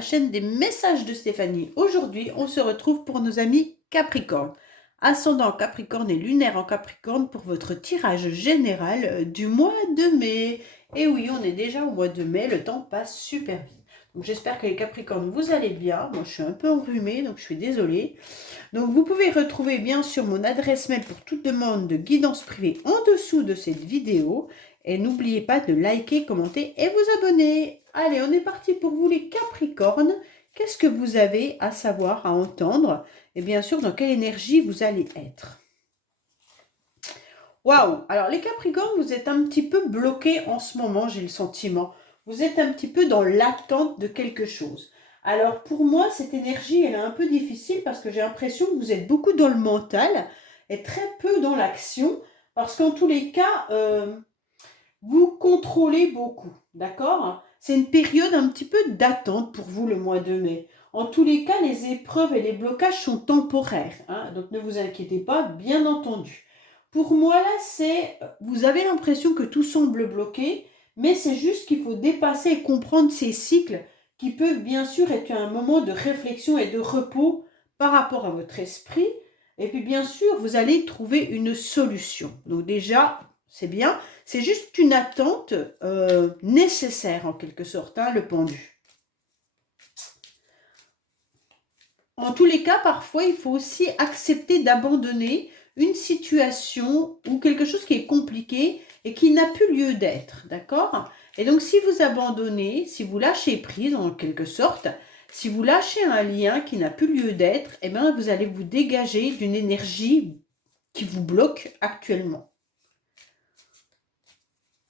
la chaîne des messages de Stéphanie. Aujourd'hui, on se retrouve pour nos amis Capricorne. Ascendant en Capricorne et lunaire en Capricorne pour votre tirage général du mois de mai. Et oui, on est déjà au mois de mai, le temps passe super vite. Donc j'espère que les Capricornes, vous allez bien. Moi, je suis un peu enrhumée, donc je suis désolée. Donc vous pouvez retrouver bien sûr mon adresse mail pour toute demande de guidance privée en dessous de cette vidéo. Et n'oubliez pas de liker, commenter et vous abonner. Allez, on est parti pour vous les Capricornes. Qu'est-ce que vous avez à savoir, à entendre? Et bien sûr, dans quelle énergie vous allez être? Waouh! Alors les Capricornes, vous êtes un petit peu bloqués en ce moment, j'ai le sentiment. Vous êtes un petit peu dans l'attente de quelque chose. Alors pour moi, cette énergie, elle est un peu difficile parce que j'ai l'impression que vous êtes beaucoup dans le mental et très peu dans l'action. Parce qu'en tous les cas, vous contrôlez beaucoup, d'accord? C'est une période un petit peu d'attente pour vous le mois de mai. En tous les cas, les épreuves et les blocages sont temporaires, hein, donc ne vous inquiétez pas, bien entendu. Pour moi, là, vous avez l'impression que tout semble bloqué, mais c'est juste qu'il faut dépasser et comprendre ces cycles qui peuvent bien sûr être un moment de réflexion et de repos par rapport à votre esprit. Et puis bien sûr, vous allez trouver une solution. Donc déjà, c'est bien. C'est juste une attente nécessaire en quelque sorte, hein, le pendu. En tous les cas, parfois, il faut aussi accepter d'abandonner une situation ou quelque chose qui est compliqué et qui n'a plus lieu d'être, d'accord? Et donc, si vous abandonnez, si vous lâchez prise en quelque sorte, si vous lâchez un lien qui n'a plus lieu d'être, eh bien, vous allez vous dégager d'une énergie qui vous bloque actuellement.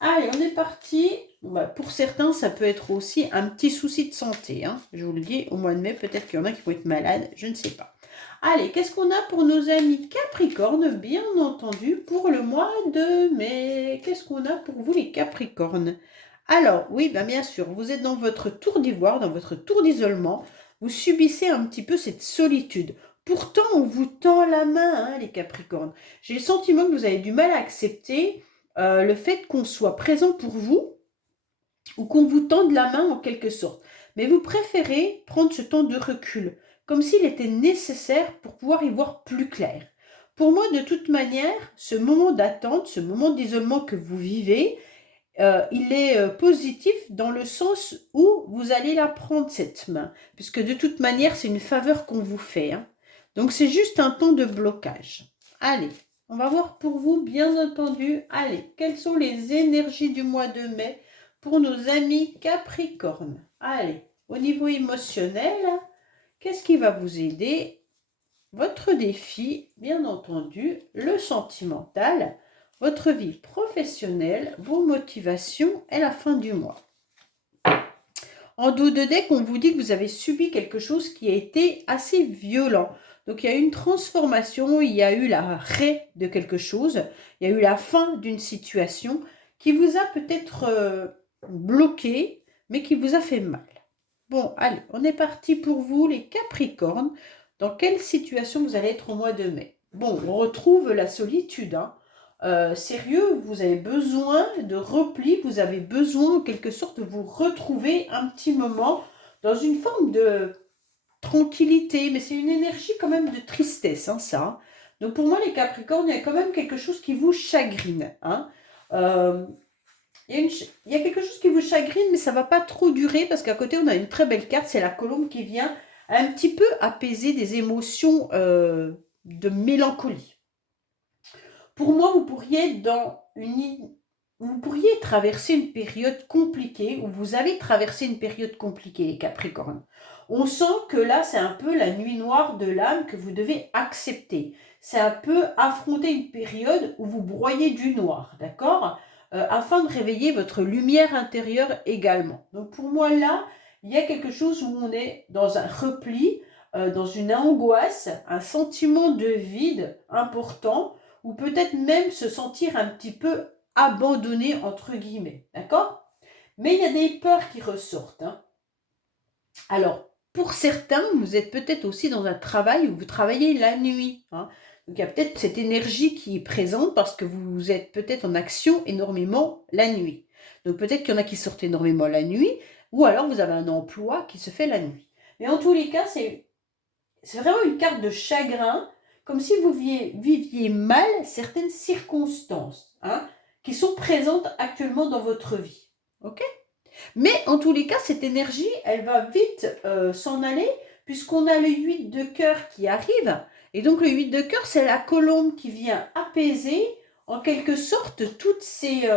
Allez, on est parti. Bon, bah, pour certains, ça peut être aussi un petit souci de santé, hein. Je vous le dis, au mois de mai, peut-être qu'il y en a qui vont être malades, je ne sais pas. Allez, qu'est-ce qu'on a pour nos amis Capricornes, bien entendu, pour le mois de mai? Qu'est-ce qu'on a pour vous les Capricornes? Alors, oui, bah, bien sûr, vous êtes dans votre tour d'ivoire, dans votre tour d'isolement. Vous subissez un petit peu cette solitude. Pourtant, on vous tend la main, hein, les Capricornes. J'ai le sentiment que vous avez du mal à accepter le fait qu'on soit présent pour vous ou qu'on vous tende la main en quelque sorte. Mais vous préférez prendre ce temps de recul, comme s'il était nécessaire pour pouvoir y voir plus clair. Pour moi, de toute manière, ce moment d'attente, ce moment d'isolement que vous vivez, il est positif dans le sens où vous allez la prendre, cette main, puisque de toute manière, c'est une faveur qu'on vous fait, hein. Donc, c'est juste un temps de blocage. Allez, on va voir pour vous, bien entendu. Allez, quelles sont les énergies du mois de mai pour nos amis Capricorne? Allez, au niveau émotionnel, qu'est-ce qui va vous aider? Votre défi, bien entendu, le sentimental, votre vie professionnelle, vos motivations et la fin du mois. En dos de deck, on vous dit que vous avez subi quelque chose qui a été assez violent. Donc, il y a eu une transformation, il y a eu l'arrêt de quelque chose, il y a eu la fin d'une situation qui vous a peut-être bloqué, mais qui vous a fait mal. Bon, allez, on est parti pour vous, les Capricornes. Dans quelle situation vous allez être au mois de mai? Bon, on retrouve la solitude, hein. Sérieux, vous avez besoin de repli, vous avez besoin en quelque sorte de vous retrouver un petit moment dans une forme de tranquillité, mais c'est une énergie quand même de tristesse, hein, ça. Donc pour moi, les Capricornes, il y a quand même quelque chose qui vous chagrine, hein. Il y a quelque chose qui vous chagrine, mais ça ne va pas trop durer parce qu'à côté, on a une très belle carte, c'est la colombe qui vient un petit peu apaiser des émotions de mélancolie. Pour moi, vous pourriez traverser une période compliquée, ou vous avez traversé une période compliquée, les Capricornes. On sent que là, c'est un peu la nuit noire de l'âme que vous devez accepter. C'est un peu affronter une période où vous broyez du noir, d'accord? Afin de réveiller votre lumière intérieure également. Donc pour moi, là, il y a quelque chose où on est dans un repli, dans une angoisse, un sentiment de vide important, ou peut-être même se sentir un petit peu abandonné, entre guillemets, d'accord? Mais il y a des peurs qui ressortent, hein. Alors, pour certains, vous êtes peut-être aussi dans un travail où vous travaillez la nuit, hein. Donc, il y a peut-être cette énergie qui est présente parce que vous êtes peut-être en action énormément la nuit. Donc, peut-être qu'il y en a qui sortent énormément la nuit. Ou alors vous avez un emploi qui se fait la nuit. Mais en tous les cas, c'est vraiment une carte de chagrin, comme si vous viviez mal certaines circonstances, hein, qui sont présentes actuellement dans votre vie. Ok? Mais en tous les cas, cette énergie, elle va vite s'en aller, puisqu'on a le 8 de cœur qui arrive. Et donc le 8 de cœur, c'est la colombe qui vient apaiser, en quelque sorte, toutes ces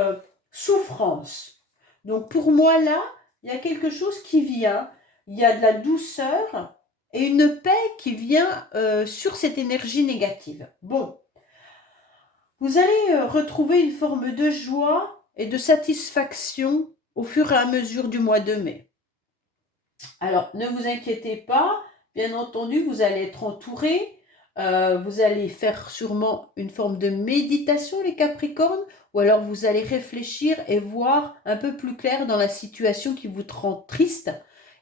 souffrances. Donc pour moi, là, il y a quelque chose qui vient. Il y a de la douceur et une paix qui vient sur cette énergie négative. Bon, vous allez retrouver une forme de joie et de satisfaction au fur et à mesure du mois de mai. Alors, ne vous inquiétez pas, bien entendu, vous allez être entouré, vous allez faire sûrement une forme de méditation, les Capricornes, ou alors vous allez réfléchir et voir un peu plus clair dans la situation qui vous rend triste.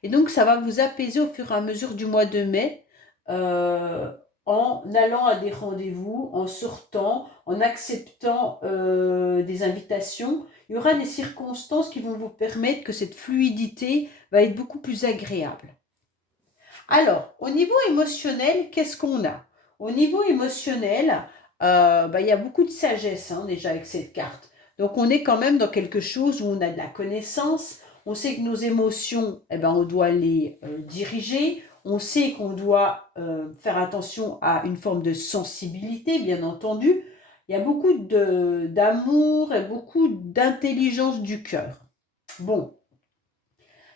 Et donc, ça va vous apaiser au fur et à mesure du mois de mai, euh, en allant à des rendez-vous, en sortant, en acceptant des invitations. Il y aura des circonstances qui vont vous permettre que cette fluidité va être beaucoup plus agréable. Alors, au niveau émotionnel, qu'est-ce qu'on a? Au niveau émotionnel, il y a beaucoup de sagesse déjà avec cette carte. Donc, on est quand même dans quelque chose où on a de la connaissance. On sait que nos émotions, on doit les diriger. On sait qu'on doit faire attention à une forme de sensibilité, bien entendu. Il y a beaucoup d'amour et beaucoup d'intelligence du cœur. Bon,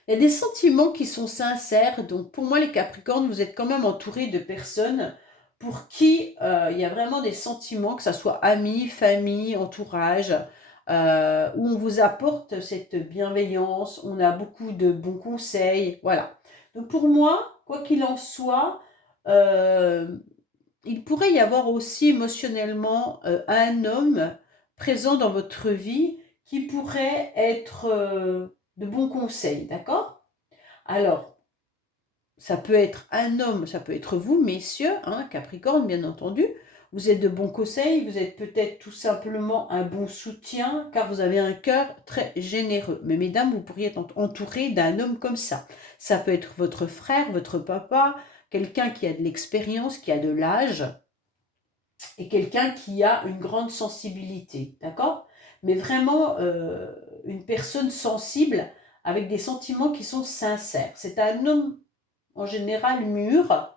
il y a des sentiments qui sont sincères. Donc pour moi, les Capricornes, vous êtes quand même entourés de personnes pour qui il y a vraiment des sentiments, que ce soit amis, famille, entourage, où on vous apporte cette bienveillance, on a beaucoup de bons conseils. Voilà. Donc pour moi, quoi qu'il en soit, euh, il pourrait y avoir aussi émotionnellement un homme présent dans votre vie qui pourrait être de bons conseils, d'accord? Alors, ça peut être un homme, ça peut être vous, messieurs, hein, Capricorne, bien entendu. Vous êtes de bons conseils, vous êtes peut-être tout simplement un bon soutien, car vous avez un cœur très généreux. Mais mesdames, vous pourriez être entourées d'un homme comme ça. Ça peut être votre frère, votre papa, quelqu'un qui a de l'expérience, qui a de l'âge, et quelqu'un qui a une grande sensibilité, d'accord? Mais vraiment une personne sensible avec des sentiments qui sont sincères. C'est un homme en général mûr,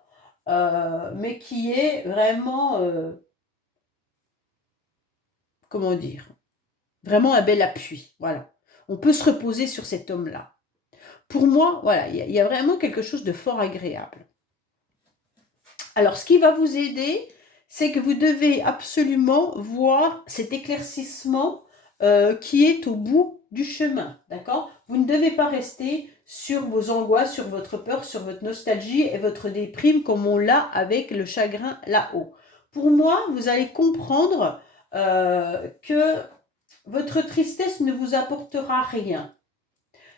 mais qui est vraiment, comment dire, vraiment un bel appui. Voilà. On peut se reposer sur cet homme-là. Pour moi, voilà, il y a vraiment quelque chose de fort agréable. Alors, ce qui va vous aider, c'est que vous devez absolument voir cet éclaircissement qui est au bout du chemin, d'accord? Vous ne devez pas rester sur vos angoisses, sur votre peur, sur votre nostalgie et votre déprime comme on l'a avec le chagrin là-haut. Pour moi, vous allez comprendre que votre tristesse ne vous apportera rien.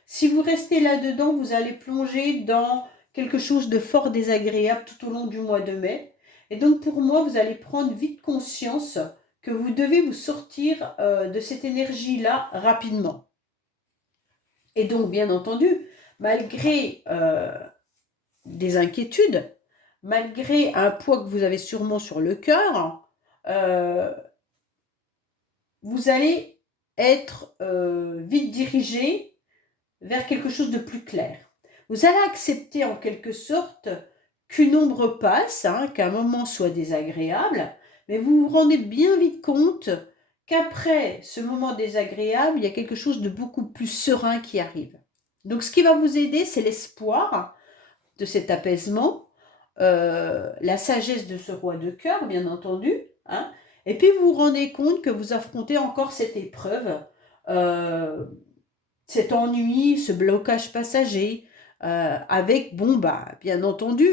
Si vous restez là-dedans, vous allez plonger dans quelque chose de fort désagréable tout au long du mois de mai. Et donc pour moi, vous allez prendre vite conscience que vous devez vous sortir de cette énergie-là rapidement. Et donc, bien entendu, malgré des inquiétudes, malgré un poids que vous avez sûrement sur le cœur, euh, vous allez être vite dirigé vers quelque chose de plus clair. Vous allez accepter en quelque sorte qu'une ombre passe, hein, qu'un moment soit désagréable, mais vous vous rendez bien vite compte qu'après ce moment désagréable, il y a quelque chose de beaucoup plus serein qui arrive. Donc ce qui va vous aider, c'est l'espoir de cet apaisement, la sagesse de ce roi de cœur, bien entendu, hein, et puis vous vous rendez compte que vous affrontez encore cette épreuve, euh, cet ennui, ce blocage passager, avec, bien entendu,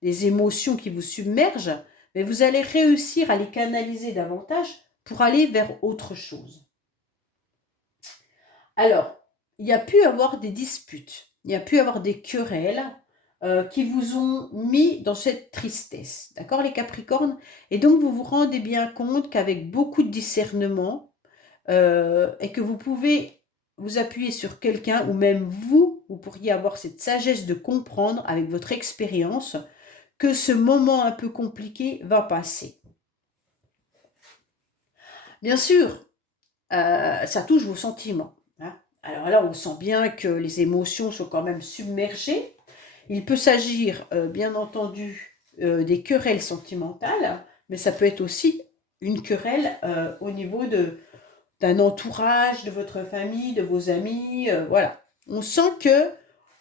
des émotions qui vous submergent, mais vous allez réussir à les canaliser davantage pour aller vers autre chose. Alors, il y a pu avoir des disputes, il y a pu avoir des querelles qui vous ont mis dans cette tristesse, d'accord les Capricornes? Et donc vous vous rendez bien compte qu'avec beaucoup de discernement, et que vous pouvez vous appuyer sur quelqu'un ou même vous pourriez avoir cette sagesse de comprendre avec votre expérience que ce moment un peu compliqué va passer. Bien sûr, ça touche vos sentiments, hein. Alors là, on sent bien que les émotions sont quand même submergées. Il peut s'agir, bien entendu, des querelles sentimentales, mais ça peut être aussi une querelle au niveau d'un entourage, de votre famille, de vos amis, voilà. On sent que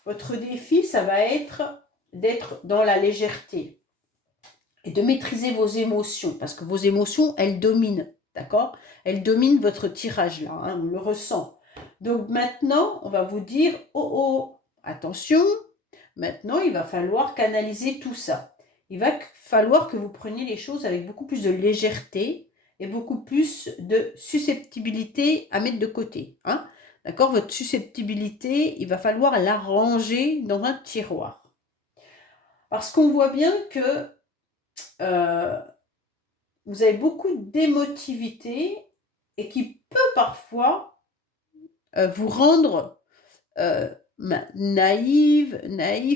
votre défi, ça va être d'être dans la légèreté et de maîtriser vos émotions, parce que vos émotions, elles dominent, d'accord? Elles dominent votre tirage là, hein, on le ressent. Donc maintenant, on va vous dire, oh oh, attention, maintenant il va falloir canaliser tout ça. Il va falloir que vous preniez les choses avec beaucoup plus de légèreté et beaucoup plus de susceptibilité à mettre de côté, hein? D'accord? Votre susceptibilité, il va falloir la ranger dans un tiroir. Parce qu'on voit bien que euh, vous avez beaucoup d'émotivité et qui peut parfois vous rendre naïf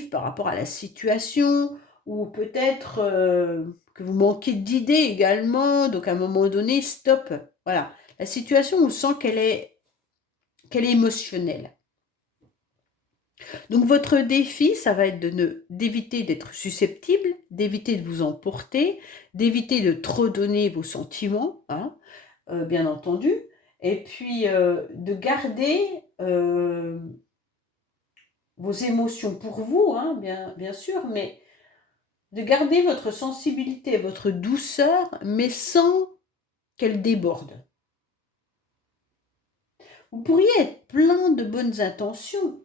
par rapport à la situation, ou peut-être que vous manquez d'idées également, donc à un moment donné, stop. Voilà, la situation, on sent qu'elle est émotionnelle. Donc votre défi, ça va être d'éviter d'être susceptible, d'éviter de vous emporter, d'éviter de trop donner vos sentiments, hein, bien entendu, et puis de garder vos émotions pour vous, hein, bien sûr, mais de garder votre sensibilité, votre douceur, mais sans qu'elle déborde. Vous pourriez être plein de bonnes intentions,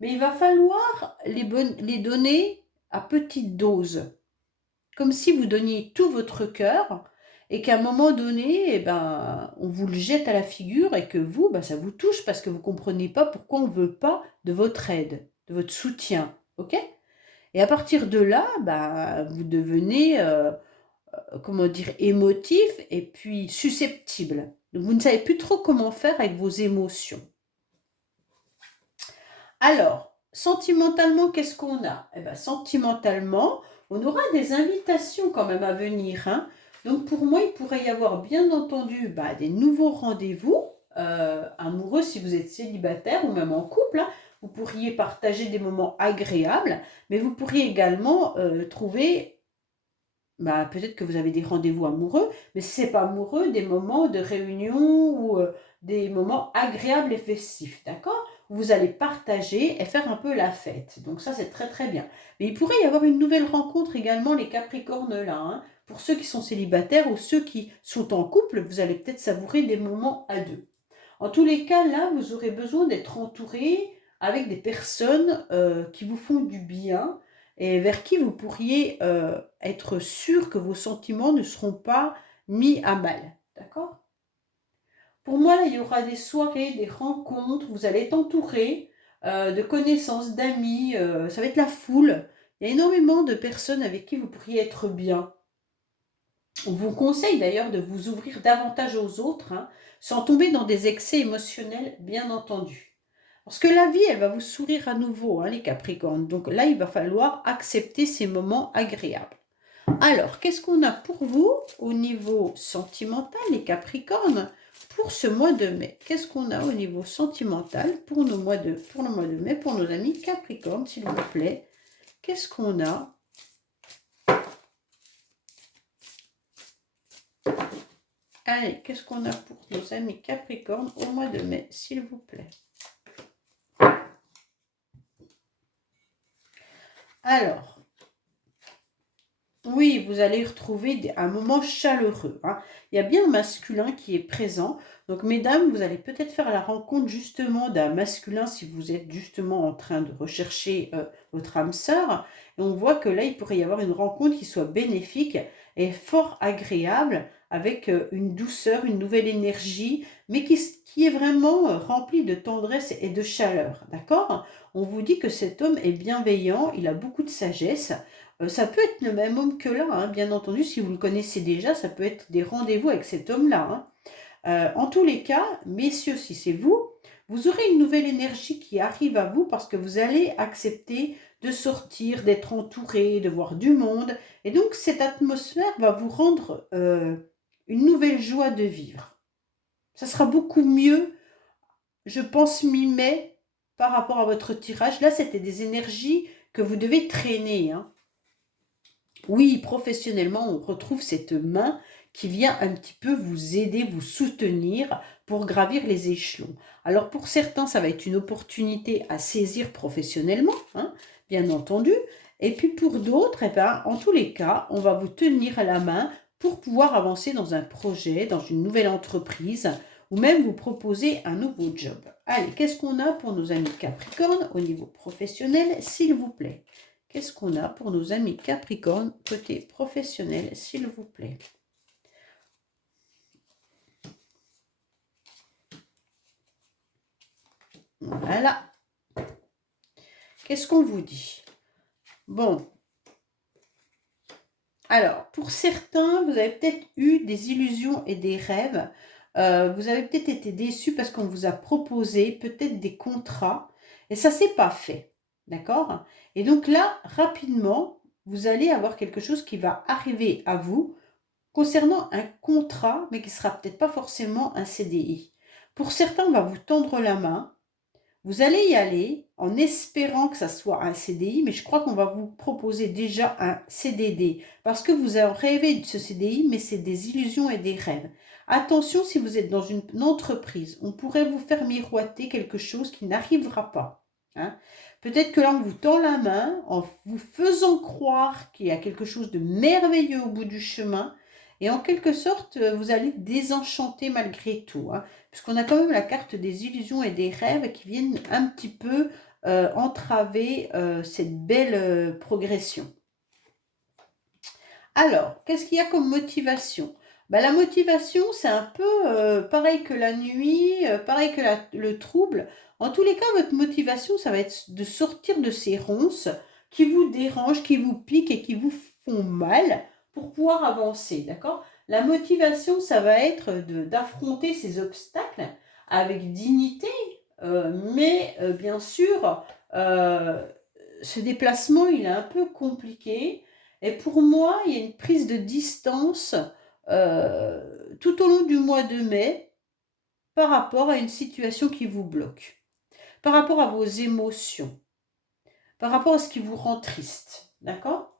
mais il va falloir les donner à petite dose, comme si vous donniez tout votre cœur et qu'à un moment donné, eh ben, on vous le jette à la figure et que vous, ben, ça vous touche parce que vous ne comprenez pas pourquoi on ne veut pas de votre aide, de votre soutien. Ok? Et à partir de là, ben, vous devenez, comment dire, émotif et puis susceptible. Donc vous ne savez plus trop comment faire avec vos émotions. Alors, sentimentalement, qu'est-ce qu'on a? Eh ben, sentimentalement, on aura des invitations quand même à venir, hein. Donc pour moi, il pourrait y avoir bien entendu des nouveaux rendez-vous amoureux si vous êtes célibataire ou même en couple, hein. Vous pourriez partager des moments agréables, mais vous pourriez également trouver, peut-être que vous avez des rendez-vous amoureux, mais si ce n'est pas amoureux, des moments de réunion ou des moments agréables et festifs, d'accord? Vous allez partager et faire un peu la fête. Donc ça, c'est très très bien. Mais il pourrait y avoir une nouvelle rencontre également, les Capricornes là, hein. Pour ceux qui sont célibataires ou ceux qui sont en couple, vous allez peut-être savourer des moments à deux. En tous les cas, là, vous aurez besoin d'être entouré avec des personnes qui vous font du bien et vers qui vous pourriez être sûr que vos sentiments ne seront pas mis à mal. D'accord? Pour moi, là, il y aura des soirées, des rencontres, vous allez être entouré de connaissances, d'amis, ça va être la foule. Il y a énormément de personnes avec qui vous pourriez être bien. On vous conseille d'ailleurs de vous ouvrir davantage aux autres, hein, sans tomber dans des excès émotionnels, bien entendu. Parce que la vie, elle va vous sourire à nouveau, hein, les Capricornes. Donc là, il va falloir accepter ces moments agréables. Alors, qu'est-ce qu'on a pour vous au niveau sentimental, les Capricornes, pour ce mois de mai? Qu'est-ce qu'on a au niveau sentimental pour le mois de mai, pour nos amis Capricornes, s'il vous plaît? Qu'est-ce qu'on a? Allez, qu'est-ce qu'on a pour nos amis Capricornes au mois de mai, s'il vous plaît? Alors, oui, vous allez retrouver un moment chaleureux, hein. Il y a bien un masculin qui est présent. Donc, mesdames, vous allez peut-être faire la rencontre justement d'un masculin si vous êtes justement en train de rechercher votre âme sœur. Et on voit que là, il pourrait y avoir une rencontre qui soit bénéfique et fort agréable, avec une douceur, une nouvelle énergie, mais qui est vraiment remplie de tendresse et de chaleur. D'accord? On vous dit que cet homme est bienveillant, il a beaucoup de sagesse. Ça peut être le même homme que là, hein, bien entendu, si vous le connaissez déjà, ça peut être des rendez-vous avec cet homme-là, hein. En tous les cas, messieurs, si c'est vous, vous aurez une nouvelle énergie qui arrive à vous parce que vous allez accepter de sortir, d'être entouré, de voir du monde. Et donc, cette atmosphère va vous rendre une nouvelle joie de vivre. Ça sera beaucoup mieux, je pense, mi-mai par rapport à votre tirage. Là, c'était des énergies que vous devez traîner, hein. Oui, professionnellement, on retrouve cette main qui vient un petit peu vous aider, vous soutenir pour gravir les échelons. Alors pour certains, ça va être une opportunité à saisir professionnellement, hein, bien entendu. Et puis pour d'autres, eh ben, en tous les cas, on va vous tenir à la main pour pouvoir avancer dans un projet, dans une nouvelle entreprise, ou même vous proposer un nouveau job. Allez, qu'est-ce qu'on a pour nos amis Capricorne au niveau professionnel, s'il vous plaît? Qu'est-ce qu'on a pour nos amis Capricorne côté professionnel, s'il vous plaît? Voilà. Qu'est-ce qu'on vous dit? Bon. Alors, pour certains, vous avez peut-être eu des illusions et des rêves. Vous avez peut-être été déçus parce qu'on vous a proposé peut-être des contrats et ça ne s'est pas fait. D'accord? Et donc là, rapidement, vous allez avoir quelque chose qui va arriver à vous concernant un contrat, mais qui ne sera peut-être pas forcément un CDI. Pour certains, on va vous tendre la main. Vous allez y aller en espérant que ça soit un CDI, mais je crois qu'on va vous proposer déjà un CDD. Parce que vous avez rêvé de ce CDI, mais c'est des illusions et des rêves. Attention, si vous êtes dans une entreprise, on pourrait vous faire miroiter quelque chose qui n'arrivera pas, hein. Peut-être que là, on vous tend la main en vous faisant croire qu'il y a quelque chose de merveilleux au bout du chemin. Et en quelque sorte, vous allez désenchanter malgré tout, hein, puisqu'on a quand même la carte des illusions et des rêves qui viennent un petit peu entraver cette belle progression. Alors, qu'est-ce qu'il y a comme motivation? Ben, la motivation, c'est un peu pareil que la nuit, pareil que le trouble. En tous les cas, votre motivation, ça va être de sortir de ces ronces qui vous dérangent, qui vous piquent et qui vous font mal pour pouvoir avancer, d'accord? La motivation, ça va être d'affronter ces obstacles avec dignité, mais bien sûr, ce déplacement, il est un peu compliqué. Et pour moi, il y a une prise de distance tout au long du mois de mai par rapport à une situation qui vous bloque, par rapport à vos émotions, par rapport à ce qui vous rend triste. D'accord?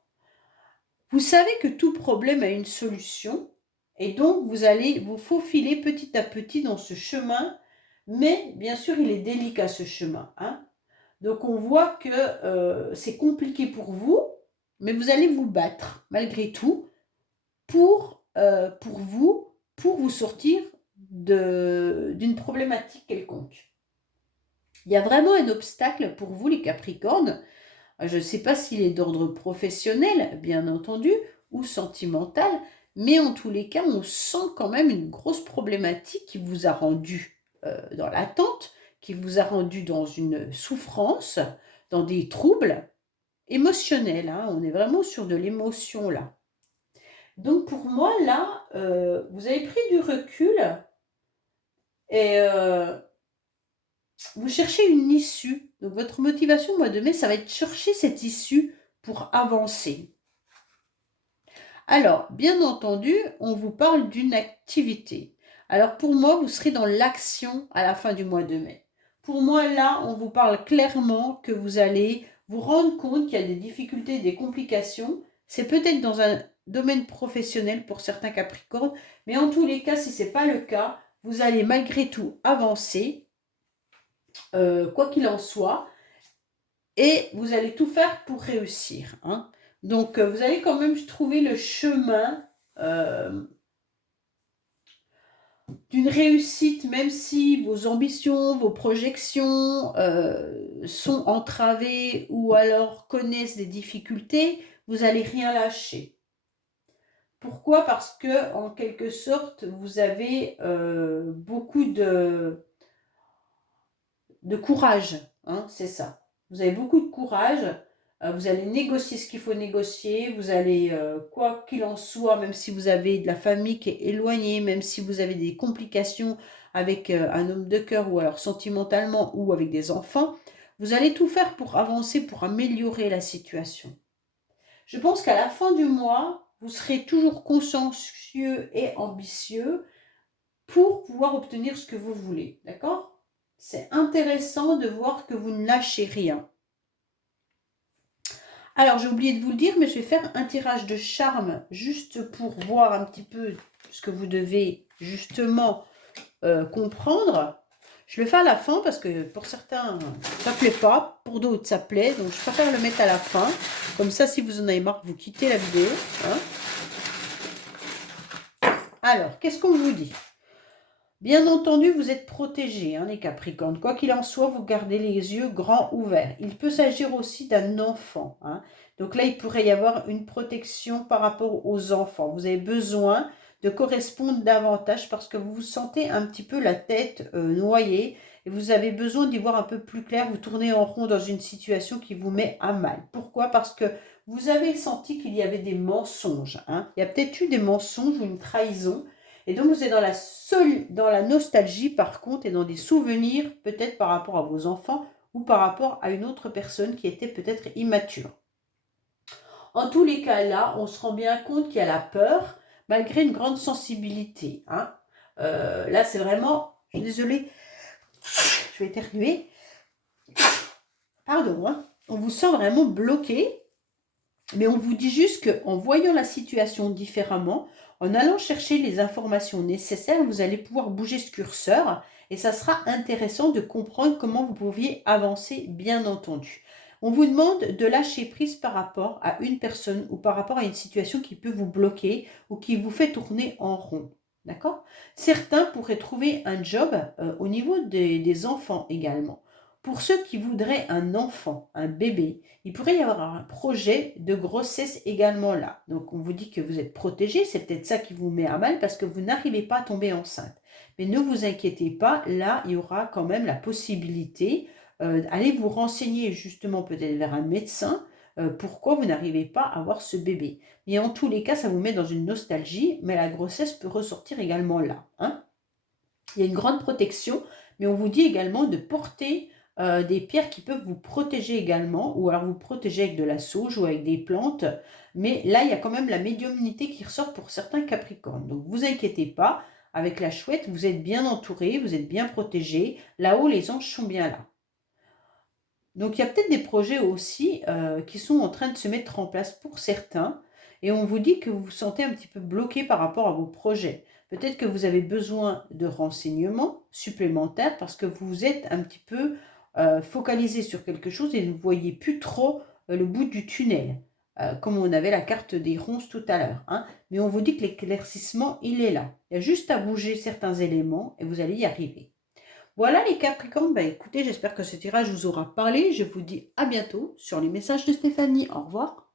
Vous savez que tout problème a une solution et donc vous allez vous faufiler petit à petit dans ce chemin, mais bien sûr, il est délicat ce chemin, hein. Donc on voit que c'est compliqué pour vous, mais vous allez vous battre malgré tout pour vous sortir d'une problématique quelconque. Il y a vraiment un obstacle pour vous, les Capricornes. Je ne sais pas s'il est d'ordre professionnel, bien entendu, ou sentimental, mais en tous les cas, on sent quand même une grosse problématique qui vous a rendu dans l'attente, qui vous a rendu dans une souffrance, dans des troubles émotionnels, hein. On est vraiment sur de l'émotion là. Donc pour moi, là, vous avez pris du recul et vous cherchez une issue. Donc votre motivation au mois de mai, ça va être chercher cette issue pour avancer. Alors, bien entendu, on vous parle d'une activité. Alors pour moi, vous serez dans l'action à la fin du mois de mai. Pour moi, là, on vous parle clairement que vous allez vous rendre compte qu'il y a des difficultés, des complications. C'est peut-être dans un domaine professionnel pour certains Capricornes, mais en tous les cas, si ce n'est pas le cas, vous allez malgré tout avancer, quoi qu'il en soit, et vous allez tout faire pour réussir, hein. Donc, vous allez quand même trouver le chemin d'une réussite, même si vos ambitions, vos projections sont entravées ou alors connaissent des difficultés, vous n'allez rien lâcher. Pourquoi? Parce que, en quelque sorte, vous avez beaucoup de courage, hein, c'est ça. Vous avez beaucoup de courage, vous allez négocier ce qu'il faut négocier, vous allez, quoi qu'il en soit, même si vous avez de la famille qui est éloignée, même si vous avez des complications avec un homme de cœur ou alors sentimentalement ou avec des enfants, vous allez tout faire pour avancer, pour améliorer la situation. Je pense qu'à la fin du mois, vous serez toujours consciencieux et ambitieux pour pouvoir obtenir ce que vous voulez. D'accord? C'est intéressant de voir que vous ne lâchez rien. Alors, j'ai oublié de vous le dire, mais je vais faire un tirage de charme juste pour voir un petit peu ce que vous devez justement comprendre. Je le fais à la fin parce que pour certains, ça ne plaît pas. Pour d'autres, ça plaît. Donc, je préfère le mettre à la fin. Comme ça, si vous en avez marre, vous quittez la vidéo. Hein. Alors, qu'est-ce qu'on vous dit? Bien entendu, vous êtes protégés, hein, les Capricornes. Quoi qu'il en soit, vous gardez les yeux grands ouverts. Il peut s'agir aussi d'un enfant. Hein. Donc là, il pourrait y avoir une protection par rapport aux enfants. Vous avez besoin de correspondre davantage parce que vous vous sentez un petit peu la tête noyée et vous avez besoin d'y voir un peu plus clair. Vous tournez en rond dans une situation qui vous met à mal. Pourquoi? Parce que vous avez senti qu'il y avait des mensonges. Hein. Il y a peut-être eu des mensonges ou une trahison. Et donc, vous êtes dans la nostalgie, par contre, et dans des souvenirs, peut-être par rapport à vos enfants ou par rapport à une autre personne qui était peut-être immature. En tous les cas, là, on se rend bien compte qu'il y a la peur, malgré une grande sensibilité. Hein. Là, c'est vraiment... Je suis désolée, je vais éternuer. Pardon, hein. On vous sent vraiment bloqué. Mais on vous dit juste qu'en voyant la situation différemment, en allant chercher les informations nécessaires, vous allez pouvoir bouger ce curseur et ça sera intéressant de comprendre comment vous pouviez avancer, bien entendu. On vous demande de lâcher prise par rapport à une personne ou par rapport à une situation qui peut vous bloquer ou qui vous fait tourner en rond. D'accord? Certains pourraient trouver un job au niveau des enfants également. Pour ceux qui voudraient un enfant, un bébé, il pourrait y avoir un projet de grossesse également là. Donc, on vous dit que vous êtes protégé. C'est peut-être ça qui vous met à mal parce que vous n'arrivez pas à tomber enceinte. Mais ne vous inquiétez pas. Là, il y aura quand même la possibilité d'aller vous renseigner justement peut-être vers un médecin pourquoi vous n'arrivez pas à avoir ce bébé. Mais en tous les cas, ça vous met dans une nostalgie. Mais la grossesse peut ressortir également là. Hein. Il y a une grande protection. Mais on vous dit également de porter des pierres qui peuvent vous protéger également, ou alors vous protéger avec de la sauge ou avec des plantes. Mais là, il y a quand même la médiumnité qui ressort pour certains Capricornes. Donc, vous inquiétez pas, avec la chouette, vous êtes bien entouré, vous êtes bien protégé. Là-haut, les anges sont bien là. Donc, il y a peut-être des projets aussi qui sont en train de se mettre en place pour certains. Et on vous dit que vous vous sentez un petit peu bloqué par rapport à vos projets. Peut-être que vous avez besoin de renseignements supplémentaires parce que vous êtes un petit peu focalisé sur quelque chose et ne voyez plus trop le bout du tunnel, comme on avait la carte des ronces tout à l'heure. Hein. Mais on vous dit que l'éclaircissement, il est là. Il y a juste à bouger certains éléments et vous allez y arriver. Voilà les Capricornes, bah écoutez, j'espère que ce tirage vous aura parlé. Je vous dis à bientôt sur les messages de Stéphanie. Au revoir.